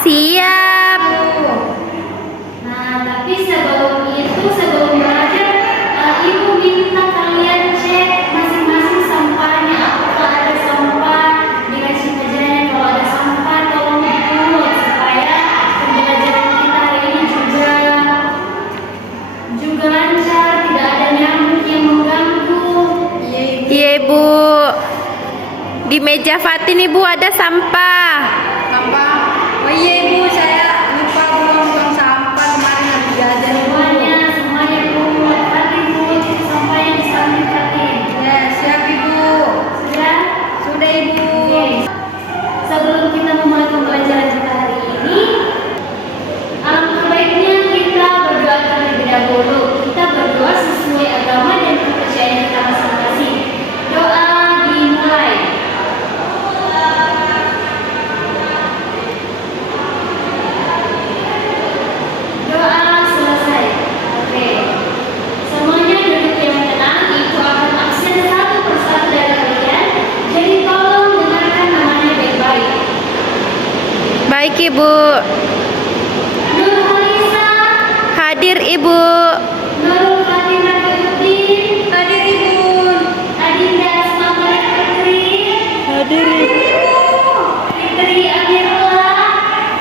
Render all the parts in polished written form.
Siap. Nah, tapi sebelum itu, sebelum belajar, Ibu minta kalian cek masing-masing sampahnya. Apakah ada sampah, dikasih pelajarannya. Kalau ada sampah, tolong dipungut supaya pembelajaran kita hari ini juga lancar, tidak ada nyamuk yang mengganggu. Iya, Ibu. Di meja Fatin, Ibu, ada sampah. Sampah. Oh iya Ibu, saya lupa buang sampah kemarin habis jajan Ibu. Semuanya pungut. Tadi Bu, sampahnya di samping Fatin. Ya, siap Ibu. Sudah? Sudah Ibu. Oke. Sebelum kita memulai pembelajaran kita hari ini, alangkah baiknya kita berdoa terlebih dahulu. Kita berdoa sesuai agama dan kepercayaan kita masing-masing. Doa dimulai. Doa selesai. Oke. Semuanya duduk yang tenang. Ibu akan absen satu persatu dari kalian. Jadi tolong dengarkan namanya baik-baik. Baik, Ibu. Nurhalisa, Hadir, Ibu. Nurul Fatimah Fiuddin, Hadir Ibu. Adinda Asma Fitri, Hadir, Ibu. Fitri Amirullah,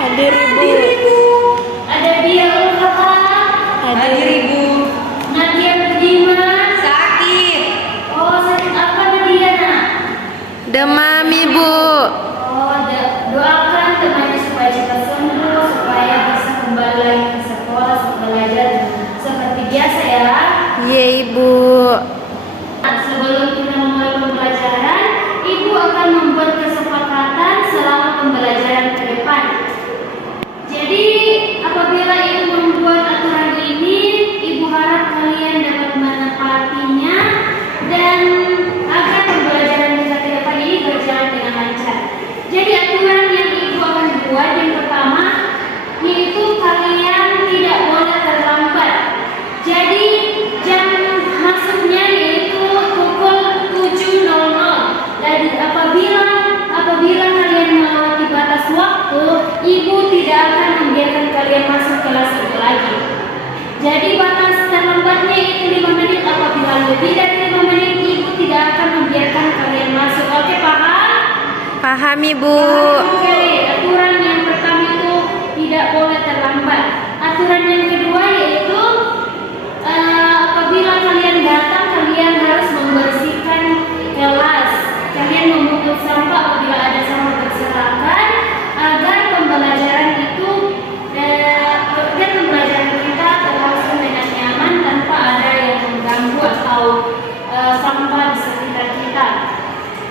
Hadir, Hadir Ibu. Ibu. ada Bia Ulfaha, Hadir Ibu. Nadia Budiman. Sakit. Oh, sakit apa Nadia nak? Demam, Ibu. Oh, doakan temannya supaya cepat sembuh, supaya bisa kembali lagi ke sekolah, belajar seperti biasa ya. Iya, Ibu. Sebelum kita memulai pembelajaran, Ibu akan membuat kesepakatan selama pembelajaran ke depan. Jadi, apabila Ibu membuat aturan ini, Ibu harap kalian dapat menepatinya dan agar pembelajaran kita ke depan ini berjalan dengan lancar. Jadi, aturan yang Ibu akan buat yang pertama, yaitu kalian tidak boleh terlambat. Jadi, jam masuknya yaitu pukul 7.00. Dan apabila kalian melewati batas waktu, Ibu tidak akan membiarkan kalian masuk kelas itu lagi. Jadi batas terlambatnya itu 5 menit. Apabila lebih dari 5 menit, Ibu tidak akan membiarkan kalian masuk. Oke, paham? Paham, Ibu. Oke, aturan yang pertama itu tidak boleh terlambat. Aturan yang kedua yaitu apabila kalian datang, kalian harus membersihkan kelas. Kalian memungut sampah apabila ada sampah berserakan agar pembelajaran itu agar pembelajaran kita berlangsung dengan nyaman tanpa ada yang mengganggu atau sampah di sekitar kita.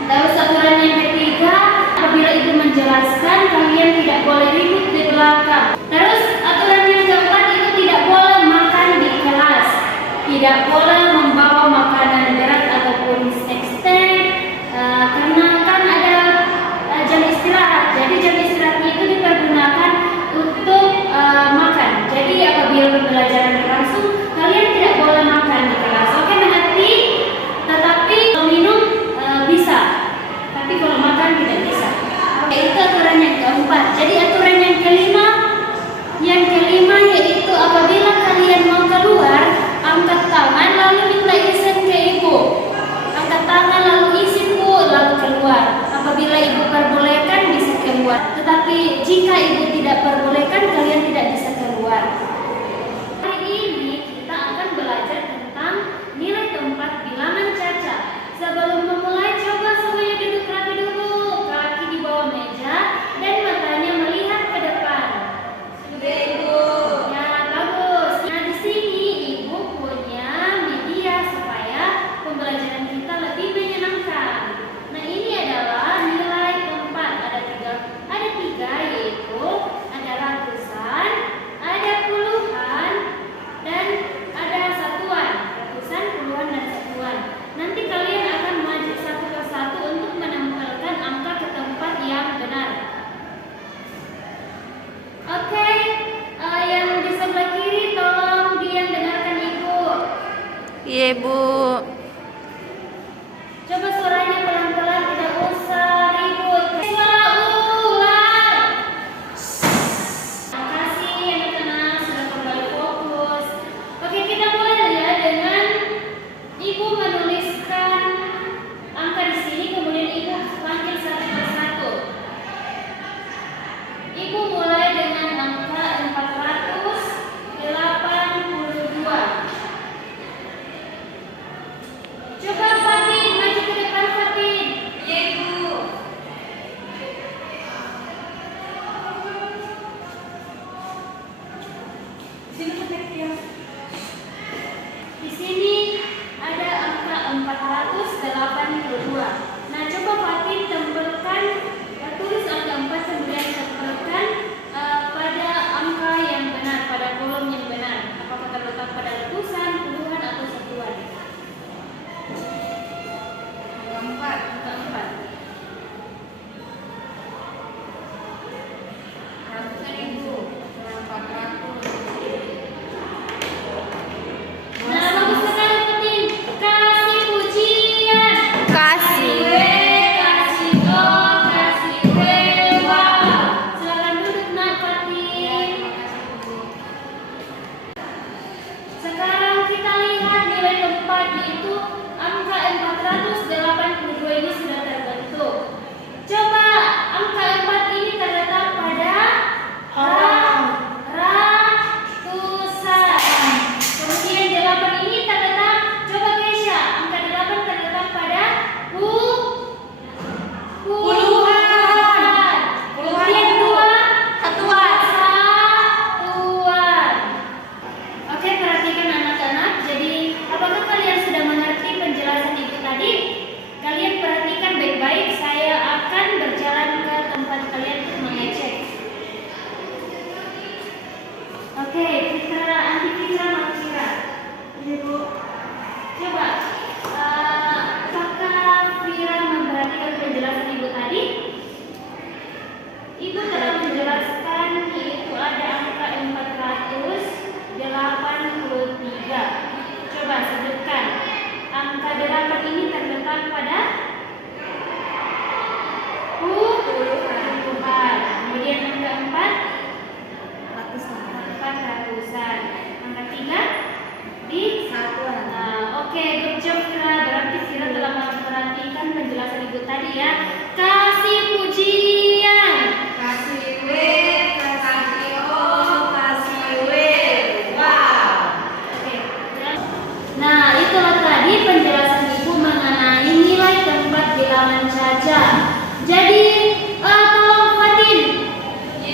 Terus aturan yang ketiga, apabila Ibu menjelaskan, kalian tidak boleh ribut di belakang. Terus aturan yang keempat itu tidak boleh makan di kelas, tidak boleh membawa makanan berat ataupun snack karena kan ada jam istirahat. Jadi jam istirahat itu dipergunakan untuk makan. Jadi apabila pembelajaran berlangsung, kalian tidak boleh makan di kelas. Oke, mengerti? Tetapi minum bisa, tapi kalau makan tidak bisa. Oke, itu aturan yang keempat. Jadi aturan yang kelima yaitu apabila kalian mau keluar, angkat tangan lalu minta izin ke Ibu. Angkat tangan lalu izin Bu, lalu keluar. Apabila Ibu perbolehkan bisa keluar. Tetapi jika Ibu tidak perbolehkan, kalian tidak bisa keluar. Hari ini kita akan belajar tentang nilai tempat bilangan caca. Sebelum memulai, coba semuanya duduk rapi dulu, kaki di bawah meja dan matanya melihat ke depan. Sudah Ibu. Ya, bagus. Nah, di sini Ibu punya media supaya pembelajaran kita lebih menyenangkan. Nah, ini adalah nilai tempat. Ada tiga yaitu ada ratusan, ada puluhan, dan ada satuan. Ratusan, puluhan, dan satuan. Nanti kalian akan maju satu persatu untuk menempelkan angka ke tempat yang benar. Oke, yang di sebelah kiri tolong diam dengarkan Ibu. Iya, Ibu. Coba suaranya pelan-pelan, tidak usah ribut. Suara ulang.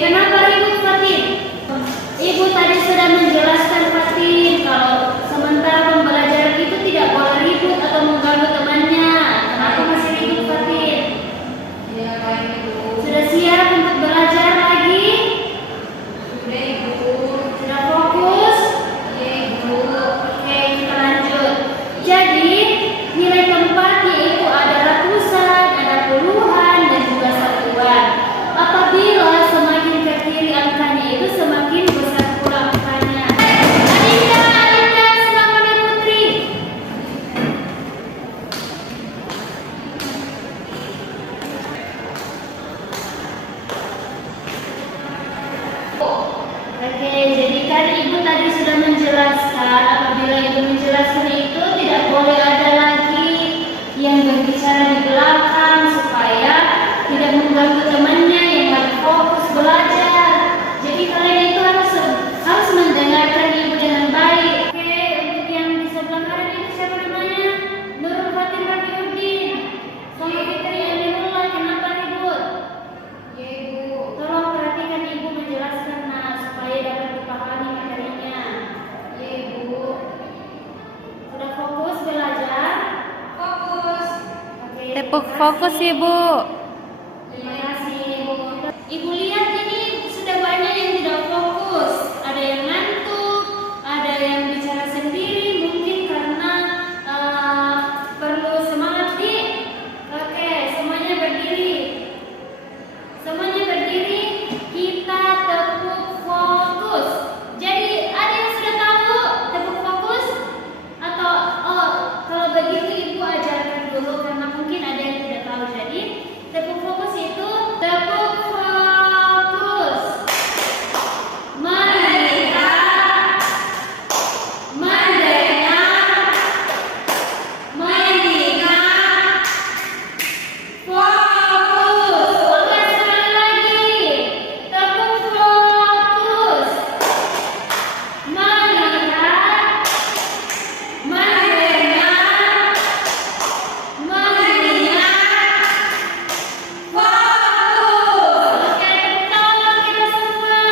kenapa ribut Fatin? Ibu tadi sudah menjelaskan Fatin kalau sementara pembelajaran itu tidak boleh ribut atau mengganggu temannya. Kenapa masih ribut Fatin? Iya, baik Ibu. Sudah siap untuk belajar lagi? Sudah Ibu. Sudah fokus? Iya Ibu. Oke, kita lanjut. Jadi, nilai keempat yaitu ada ratusan, ada puluhan, dan juga satuan. Apabila semakin ke kiri angkanya itu semakin besar pula angkanya. Adinda, selamat ya Putri. Oke, jadi kan Ibu tadi sudah menjelaskan apabila Ibu menjelaskan itu tidak boleh ada lagi yang berbicara di belakang supaya tidak mengganggu temannya yang lagi fokus belajar. Jadi kalian itu harus mendengarkan Ibu dengan baik. Oke, untuk yang di sebelah kanan itu siapa namanya? Nurul Fatin Rafiuddin. Sama Fitri Aminullah, kenapa ribut? Iya Ibu. Tolong perhatikan Ibu menjelaskan supaya dapat dipahami materinya. Iya Ibu. Sudah fokus belajar? Fokus. Oke. Tepuk fokus Ibu. Terima kasih Ibu. Ibu lihat ini sudah banyak yang tidak fokus. Ada yang ngantuk, ada yang bicara sendiri, mungkin karena perlu semangat di. Oke, semuanya berdiri. Semuanya berdiri, kita tepuk fokus. Jadi ada yang sudah tahu tepuk fokus? Atau kalau begitu Ibu ajarkan dulu karena mungkin ada yang tidak tahu. Jadi tepuk fokus itu tepuk fokus. Melihat, mendengar, mengingat, fokus. Oke, sekali lagi. Tepuk fokus. Melihat, mendengar, mengingat, fokus. Oke, tepuk tangan kita semua.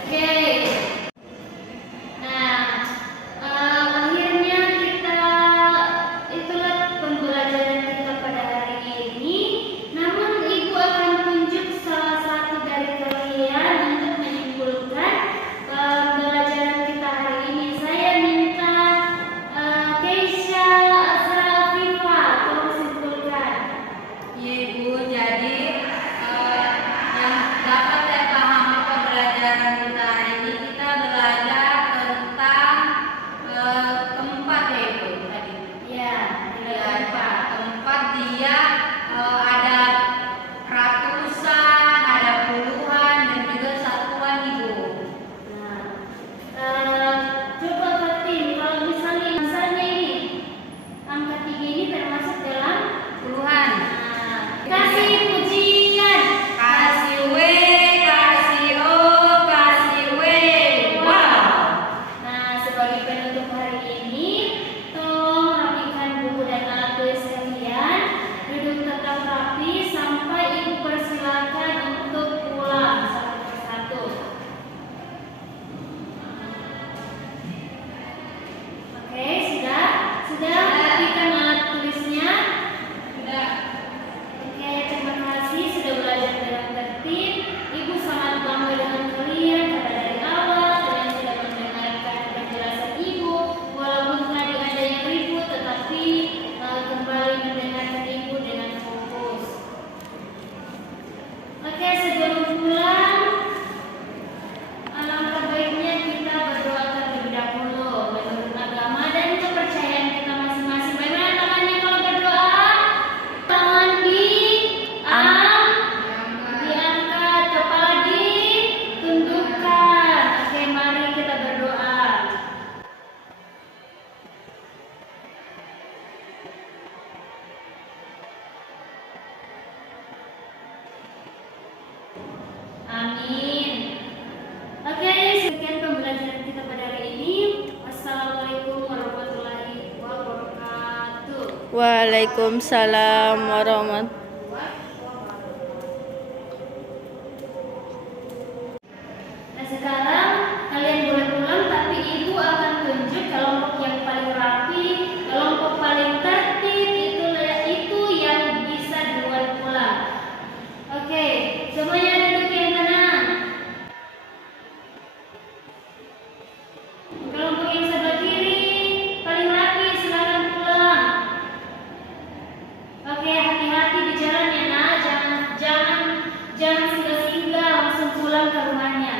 Oke. Nah, akhirnya itulah pembelajaran kita pada hari ini. Namun Ibu akan tunjuk salah satu dari kalian untuk menyimpulkan pembelajaran kita hari ini. Saya minta Keisha, Azra, Afifa, tolong simpulkan. Iya Ibu. Jadi yang dapat saya pahami pembelajaran kita hari ini, kita belajar tentang keempat ya Ibu tadi. Ya, Ya, keempat dia ada ratusan, ada puluhan, dan juga satuan Ibu. Coba Fatin, kalau misalnya ini angka 3 ini termasuk dalam Puluhan. kasih pujian. Kasih W, kasih O, kasih W. Wow. Nah, sebagai penutup hari ini, tolong rapikan buku dan alat tulis kalian. Duduk tetap rapi sampai Ibu persilakan untuk pulang satu persatu. Oke, sudah? Sudah rapikan alat tulisnya? Sudah. Oke, terima kasih sudah belajar dengan tertib. Ibu sangat bangga dengan kalian karena dari awal kalian sudah mendengarkan penjelasan Ibu. Walaupun tadi ada yang ribut, tetapi kembali mendengarkan Ibu dengan fokus. Oke, sebelum pulang, alangkah baiknya kita berdoa terlebih dahulu menurut agama dan kepercayaan kita masing-masing. Bagaimana tangannya kalau berdoa? Tangan diangkat, kepala ditundukkan. Oke, mari kita berdoa. Amin. Oke, sekian pembelajaran kita pada hari ini. Wassalamualaikum warahmatullahi wabarakatuh. Waalaikumsalam warahmatullahi pulang ke rumahnya.